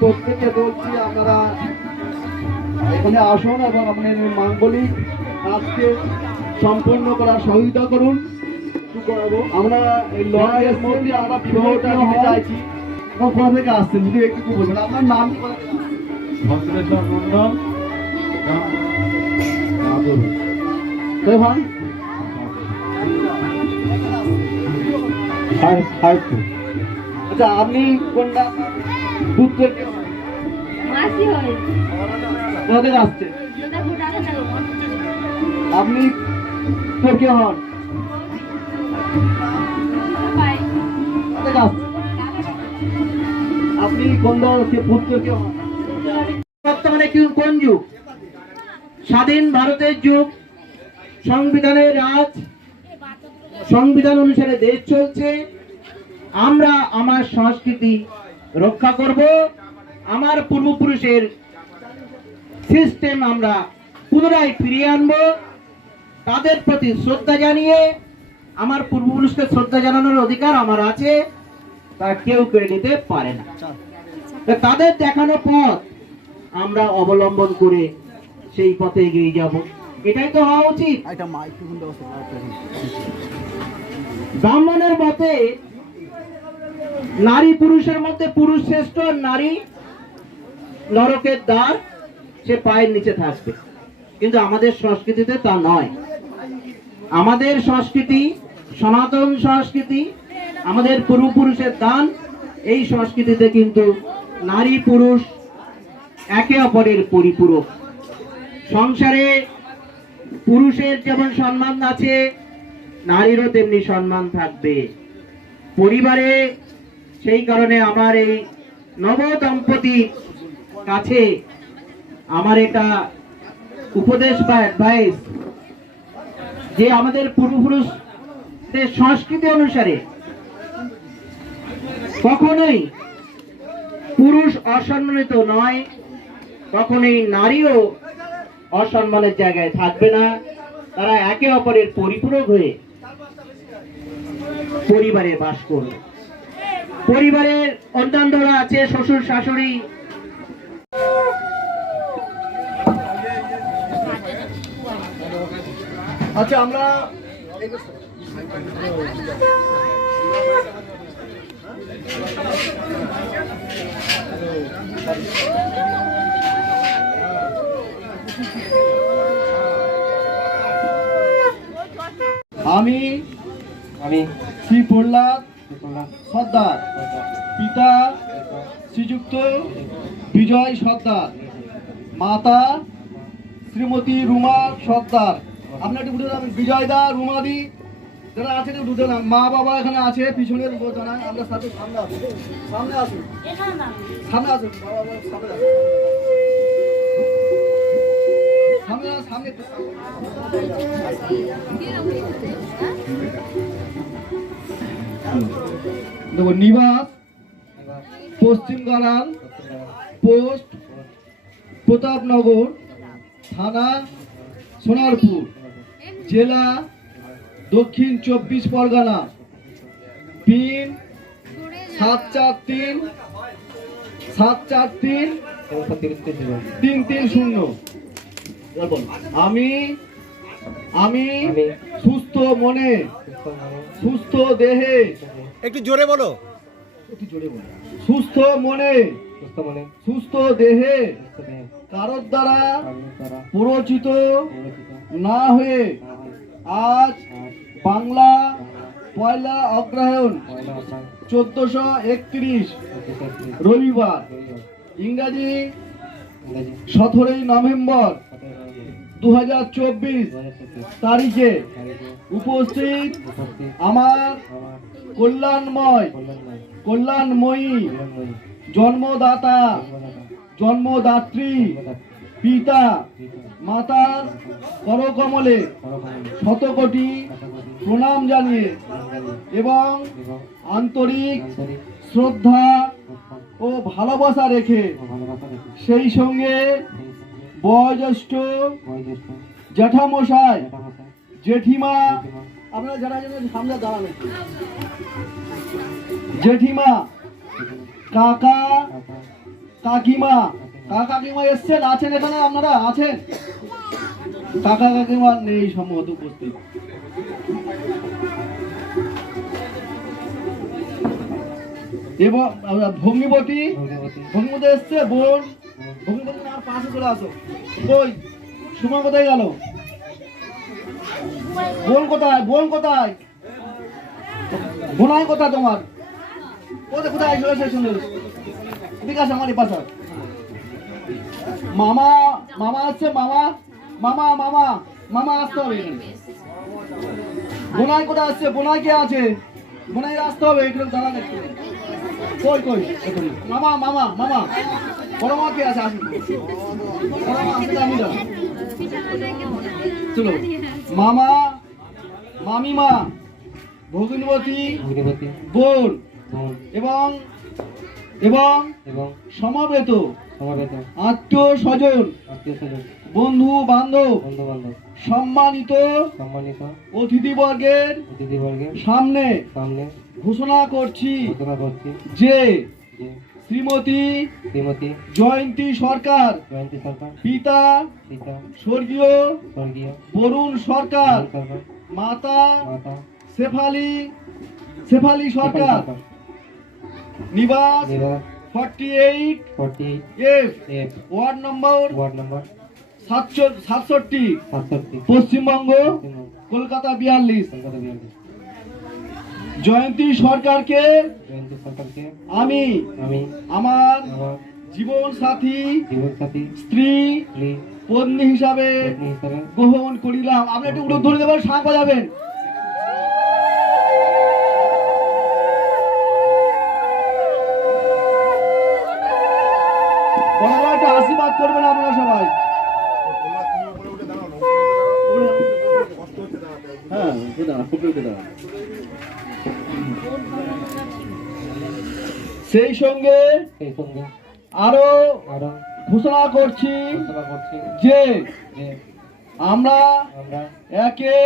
প্রত্যেককে বলছি আপনারা এখানে আসুন এবং আপনার এই মাঙ্গলিক কাজকে সম্পন্ন করার সহযোগিতা করুন। আমরা এই লড়াইয়ের মধ্যে আমরা চাইছি। কোথা থেকে আসছেন? যদি একটু বলবেন। আপনার নাম? ভদ্রেশ্বর মন্ডল ভাই? আচ্ছা আপনি কোনটা? মাসি হয়। আপনি তোর কে হন? আপনি কোন দল কে পুত্র কে হন? বর্তমানে কোন যুগ? স্বাধীন ভারতের যুগ সংবিধানের রাজ সংবিধান অনুসারে দেশ চলছে। আমরা আমার সংস্কৃতি রক্ষা করব। আমার পূর্বপুরুষের সিস্টেম আমরা পুনরায় ফিরিয়ে আনব। তাদের প্রতি শ্রদ্ধা জানিয়ে আমার পূর্বপুরুষকে শ্রদ্ধা জানানোর অধিকার আমার আছে তা কেউ কেড়ে নিতে পারে না। তাদের দেখানো পথ আমরা অবলম্বন করে সেই পথে এগিয়ে যাব। এটাই তো হওয়া উচিত। ব্রাহ্মণের মতে নারী পুরুষের মধ্যে পুরুষ শ্রেষ্ঠ নারী নরকের দ্বার সে পায়ের নিচে থাকবে। কিন্তু আমাদের সংস্কৃতিতে তা নয়। আমাদের সংস্কৃতি সনাতন সংস্কৃতি, আমাদের পূর্বপুরুষের দান, এই সংস্কৃতিতে কিন্তু নারী পুরুষ একে অপরের পরিপূরক। সংসারে পুরুষের যেমন সম্মান আছে, নারীরও তেমনি সম্মান থাকবে। পরিবারে সেই কারণে আমার এই নব দম্পতির কাছে আমার এটা উপদেশ বা অ্যাডভাইস যে আমাদের পূর্বপুরুষদের সংস্কৃতি অনুসারে কখনোই পুরুষ অসম্মানিত নয়, কখনোই নারীও অসম্মানের জায়গায় থাকবে না। তারা একে অপরের পরিপূরক হয়ে পরিবারে বাস করবে। পরিবারের অন্যান্যরা আছে শ্বশুর শাশুড়ি। আচ্ছা আমরা আমি আমি। শ্রী প্রহ্লাদ সর্দার। পিতা শ্রীযুক্ত বিজয় সর্দার মাতা শ্রীমতী রুমা সর্দার। আপনার একটু বুঝে যাবেন বিজয় দা রুমাদি যারা আছে একটু বুঝে নাম মা বাবা এখানে আছে পিছনের জানায় আমরা সাথে সামনে আসুন সামনে আসুন সামনে আসুন সামনে আসুন সামনে সামনে দেখো নিবাস পশ্চিম গড়াল পোস্ট, প্রতাপনগর, থানা, সোনারপুর, জেলা, দক্ষিণ চব্বিশ পরগনা, পিন সাত চার তিন, সাত চার তিন তিন তিন শূন্য আমি আমি সুস্থ মনে, সুস্থ দেহে একটু জোরে বলো। সুস্থ মনে। সুস্থ দেহে। কারোর দ্বারা প্ররোচিত পরিচিত না হয়ে আজ বাংলা পয়লা অগ্রহায়ণ চোদ্দশো একত্রিশ রবিবার। ইংরেজি সতেরোই নভেম্বর। দু তারিখে উপস্থিত আমার কল্যাণময় কল্যাণময় জন্মদাতা জন্মদাতা, জন্মদাত্রী পিতা মাতার করকমলে শতকোটি প্রণাম জানিয়ে এবং আন্তরিক শ্রদ্ধা ও ভালোবাসা রেখে সেই সঙ্গে বয়োজ্যেষ্ঠ জ্যাঠামশাই জেঠিমা। আপনারা যারা যারা সামনে দাঁড়ানো জেঠিমা কাকা কাকা কাকিমা। কাকা কাকিমা এসছেন আছেন এখানে আপনারা? আছেন? কাকা কাকিমা নেই সম্ভবত উপস্থিত। এবং ভগবতী ভঙ্গিমতি এসছে বোন। পাশে চলে আসো। কই সুমন কোথায় গেল? বোন কোথায়? বোন কোথায়? বোনাই কোথায় তোমার? কোথায়? ঠিক আমার মামা মামা মামা। মামা মামা মামা আসতে হবে। কোথায় আসছে? কে আছে? আসতে হবে মামা মামা মামা। বড় আছে আসুন। আমি চলো। মামা মামিমা ভগিনবতী বোন এবং এবং এবং সমবেত আত্মীয় স্বজন বন্ধু বান্ধব বন্ধু বান্ধব সম্মানিত সম্মানিত অতিথিবর্গের অতিথিবর্গের সামনে সামনে ঘোষণা করছি ঘোষণা করছি যে শ্রীমতী শ্রীমতী জয়ন্তী সরকার। জয়ন্তী সরকার। পিতা পিতা স্বর্গীয় স্বর্গীয় বরুণ সরকার। মাতা মাতা শেফালি শেফালি সরকার। নিবাস নিবাস। Forty eight forty F F ward number ward number. সাতশো- সাতষট্টি। সাতষট্টি। পশ্চিমবঙ্গ পশ্চিমবঙ্গ। কলকাতা বিয়াল্লিশ। কলকাতা বিহার জয়ন্তী সরকারকে জয়ন্তী সরকারকে আমি আমি আমার জীবন সাথী জীবনসাথী স্ত্রী স্ত্রী পত্নী হিসাবে গ্রহণ করিলাম। আপনি একটু উড়ো ধরে দেবেন বড় একটা আশীর্বাদ করবেন আপনারা সবাই। উঠে উঠে। সেই সঙ্গে সেই সঙ্গে আরও আরও ঘোষণা করছি ঘোষণা করছি যে আমরা একে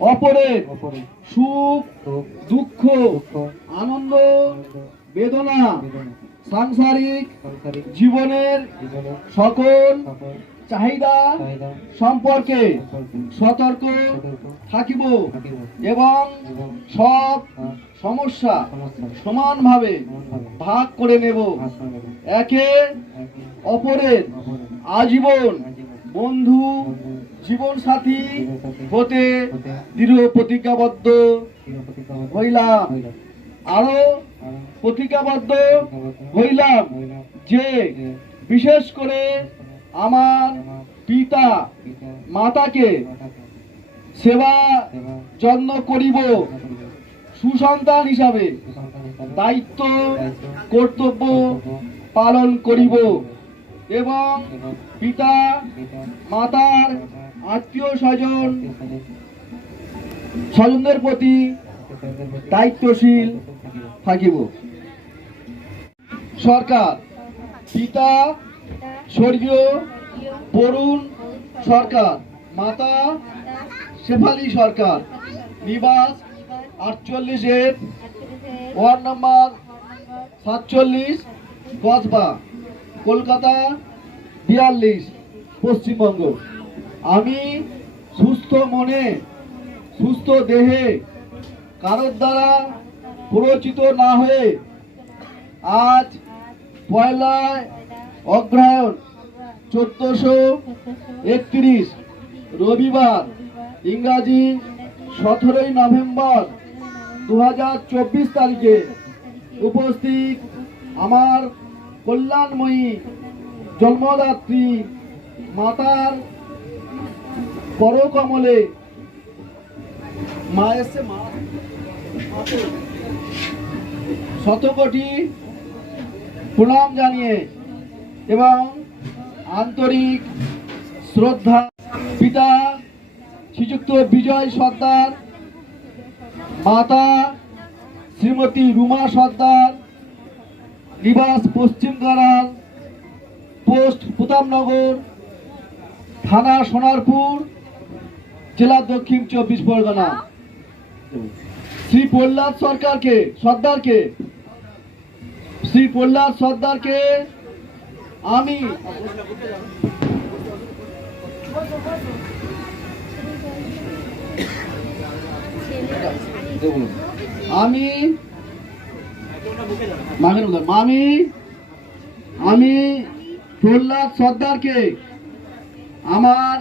অপরের সুখ দুঃখ আনন্দ বেদনা সাংসারিক জীবনের সকল চাহিদা সম্পর্কে সতর্ক থাকিব এবং সব সমস্যা সমস্যা সমানভাবে ভাগ করে নেব। একে অপরের আজীবন বন্ধু জীবন সাথী হতে দৃঢ় প্রতিজ্ঞাবদ্ধ হইলাম। আরও প্রতিজ্ঞাবদ্ধ হইলাম যে বিশেষ করে আমার পিতা, মাতাকে সেবা যত্ন করিব সুসন্তান হিসাবে দায়িত্ব, কর্তব্য পালন করিব এবং পিতা, মাতার আত্মীয় স্বজন স্বজনদের প্রতি দায়িত্বশীল। থাকিব সরকার, পিতা স্বর্গীয় বরুণ সরকার, মাতা শেফালি সরকার। নিবাস আটচল্লিশ এর ওয়ার্ড নাম্বার সাতচল্লিশ, গজবা, কলকাতা বিয়াল্লিশ, পশ্চিমবঙ্গ। আমি সুস্থ মনে, সুস্থ দেহে, কারোর দ্বারা প্ররোচিত না হয়ে আজ পয়লা অগ্রহায়ণ চোদ্দশো একত্রিশ রবিবার, ইংরাজি সতেরোই নভেম্বর দু হাজার চব্বিশ তারিখে উপস্থিত আমার কল্যাণময়ী জন্মদাত্রী মাতার পরকমলে। মা এসছে, মা। শতকোটি প্রণাম জানিয়ে এবং আন্তরিক শ্রদ্ধা পিতা শ্রীযুক্ত বিজয় সর্দার, মাতা শ্রীমতী রুমা সর্দার, নিবাস পশ্চিম কারাল, পোস্ট প্রতাপনগর, থানা সোনারপুর, জেলা দক্ষিণ চব্বিশ পরগনা। শ্রী প্রহ্লাদ সরকারকে, সর্দারকে, শ্রী প্রহ্লাদ সর্দারকে আমি আমি আমি প্রহ্লাদ সর্দারকে আমার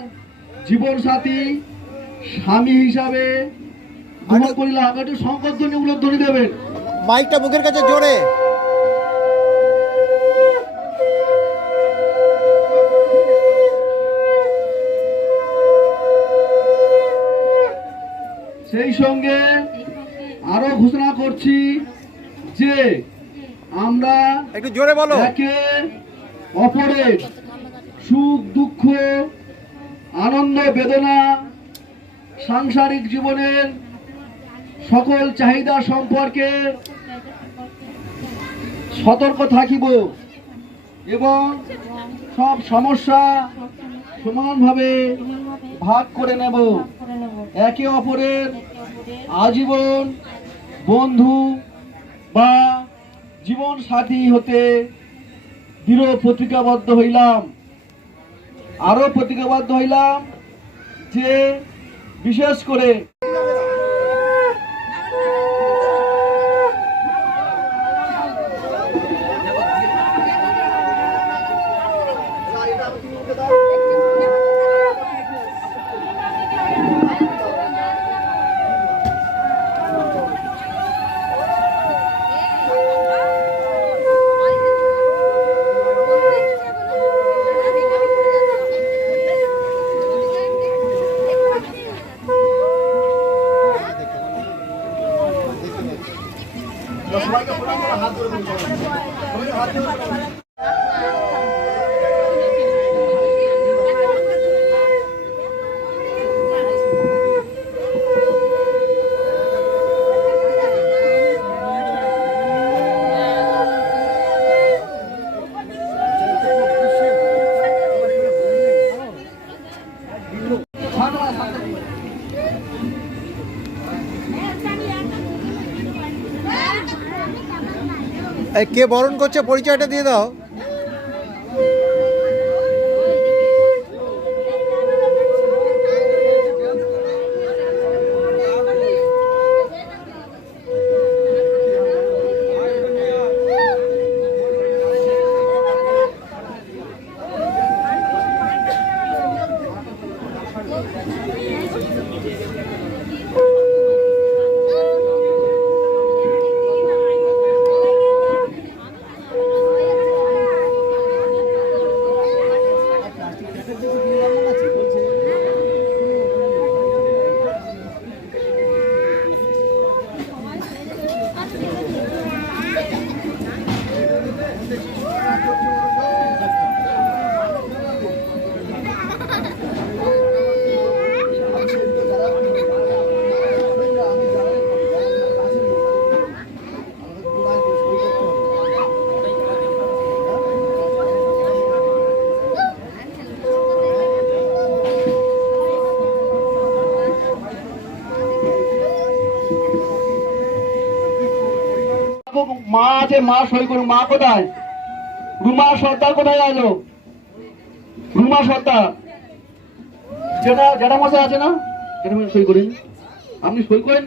জীবন সাথী স্বামী হিসাবে গ্রহণ করিলাম। একটু সংকল্পনী উল্লেখ দেবেন। মাইকটা মুখের কাছে জোরে। সেই সঙ্গে আরও ঘোষণা করছি যে আমরা একটু জোরে বলো। একে অপরের সুখ দুঃখ আনন্দ বেদনা সাংসারিক জীবনের সকল চাহিদা সম্পর্কে সতর্ক থাকিব এবং সব সমস্যা সমানভাবে ভাগ করে নেব। একে অপরের আজীবন বন্ধু বা জীবন সাথী হতে দৃঢ় প্রতিজ্ঞাবদ্ধ হইলাম। আরও প্রতিজ্ঞাবদ্ধ হইলাম যে, বিশেষ করে এই কে বরণ করছে পরিচয়টা দিয়ে দাও। মা আছে, মা সই মা কোথায়? রুমা সর্দার কোথায় রুমা সর্দার। যেটা যেটা মশাই আছে না? যেটা সই করেন। আপনি সই করেন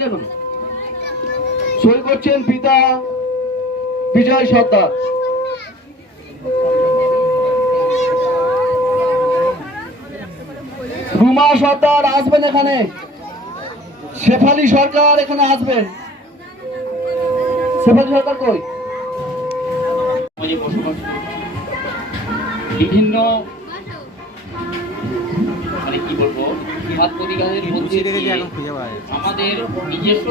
সই করছেন পিতা বিজয় সর্দার। রুমা সর্দার আসবেন এখানে। শেফালি সরকার এখানে আসবেন। শেফালি সরকার কই? বসবাস বিভিন্ন মানে কি বলব হাত প্রতিকারের মধ্যে আমাদের নিজস্ব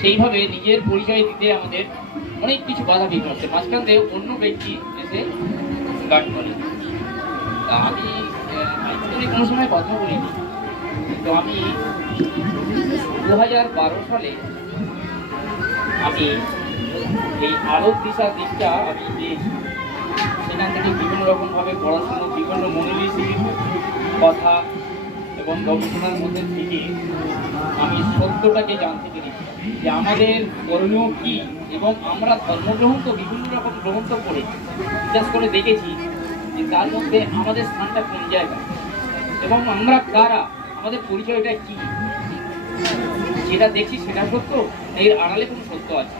সেইভাবে নিজের পরিচয় দিতে আমাদের অনেক কিছু বাধা বিঘ্ন মাঝখান থেকে অন্য ব্যক্তি এসে গার্ড করে। তা আমি কোনো সময় কথা বলিনি তো আমি দু হাজার বারো সালে আমি এই আলোক দিশার দিকটা আমি পেয়েছি সেখান থেকে বিভিন্ন রকমভাবে পড়াশুনো, বিভিন্ন মনোনীতির কথা এবং গবেষণার মধ্যে থেকে আমি সত্যটাকে জানতে পেরেছি যে আমাদের করণীয় কী এবং আমরা ধর্মগ্রহণ তো বিভিন্ন রকম গ্রহণ তো করে, বিশেষ করে দেখেছি যে তার মধ্যে আমাদের স্থানটা কোন জায়গায় এবং আমরা কারা, আমাদের পরিচয়টা কি? যেটা দেখছি সেটা সত্য, এর আড়ালে কোনো সত্য আছে।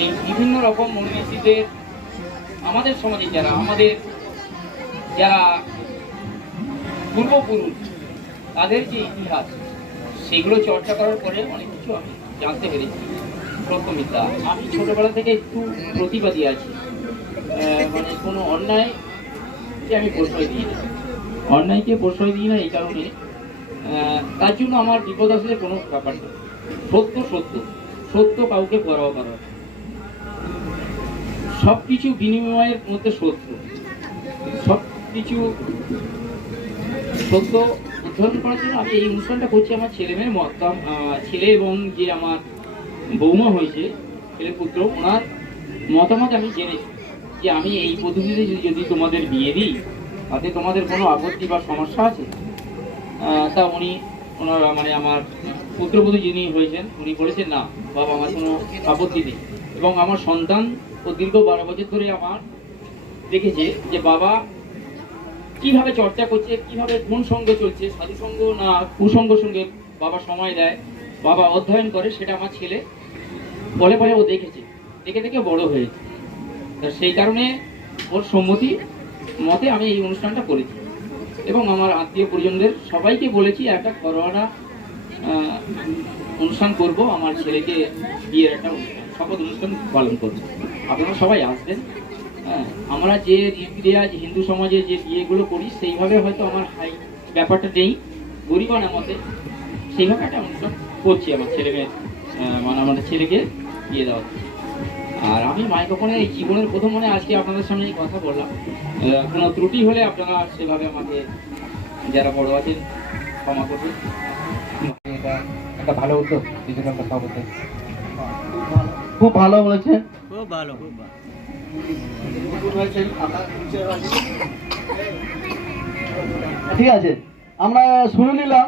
এই বিভিন্ন রকম মনীষীদের আমাদের সমাজে যারা, আমাদের যারা পূর্বপুরুষ, তাদের যে ইতিহাস, সেগুলো চর্চা করার পরে অনেক কিছু আমি জানতে পেরেছি। প্রথমিতা আমি ছোটোবেলা থেকে একটু প্রতিবাদী আছি। মানে কোনো অন্যায় আমি প্রশ্রয় দিই না। অন্যায়কে প্রশ্রয় দিই না এই কারণে তার জন্য আমার বিপদ আসলে কোনো ব্যাপার নেই সত্য সত্য। সত্য কাউকে পরোয়া করা। সব কিছু বিনিময়ের মধ্যে সত্য। সব কিছু সত্য উদ্ধারণ করার জন্য আমি এই অনুষ্ঠানটা করছি আমার ছেলে মেয়ের আহ, ছেলে এবং যে আমার বৌমা হয়েছে ছেলে পুত্র ওনার মতামত আমি জেনেছি যে আমি এই পদ্ধতিতে যদি- তোমাদের বিয়ে দিই তাতে তোমাদের কোনো আপত্তি বা সমস্যা আছে? তা উনি ওনারা মানে আমার পুত্রবধূ যিনি হয়েছেন, উনি বলেছেন, না, বাবা, আমার কোনো আপত্তি নেই। এবং আমার সন্তান ও দীর্ঘ বারো বছর ধরে আমার দেখেছে যে বাবা কীভাবে চর্চা করছে, কীভাবে কোন সঙ্গে চলছে, সাধু সঙ্গ না কুসঙ্গ সঙ্গে বাবা সময় দেয়, বাবা অধ্যয়ন করে, সেটা আমার ছেলে বলে বলে ও দেখেছে, দেখে দেখে বড় হয়েছে। তা সেই কারণে ওর সম্মতি মতে আমি এই অনুষ্ঠানটা করেছি। এবং আমার আত্মীয় পরিজনদের সবাইকে বলেছি, একটা করোনা অনুষ্ঠান করব, আমার ছেলেকে বিয়ের একটা শপথ অনুষ্ঠান পালন করব। আপনারা সবাই আসবেন। হ্যাঁ আমরা যে রীতি রেওয়াজ হিন্দু সমাজে যে বিয়েগুলো করি, সেইভাবে হয়তো আমার হাই ব্যাপারটা নেই। গরিবানা মতে সেইভাবে একটা অনুষ্ঠান করছি, আমার ছেলেকে মানে আমাদের ছেলেকে বিয়ে দেওয়া। আর আমি মাইক্রোফোনে এই জীবনের প্রথম মানে আজকে আপনাদের সামনে এই কথা বললাম। কোনো ত্রুটি হলে আপনারা সেভাবে আমাকে যারা বড় আছেন ক্ষমা করবেন। এটা একটা ভালো উদ্যোগ এই জন্য আমরা খুব ভালো বলেছেন। খুব ভালো খুব ভালো। ঠিক আছে আমরা শুনে নিলাম।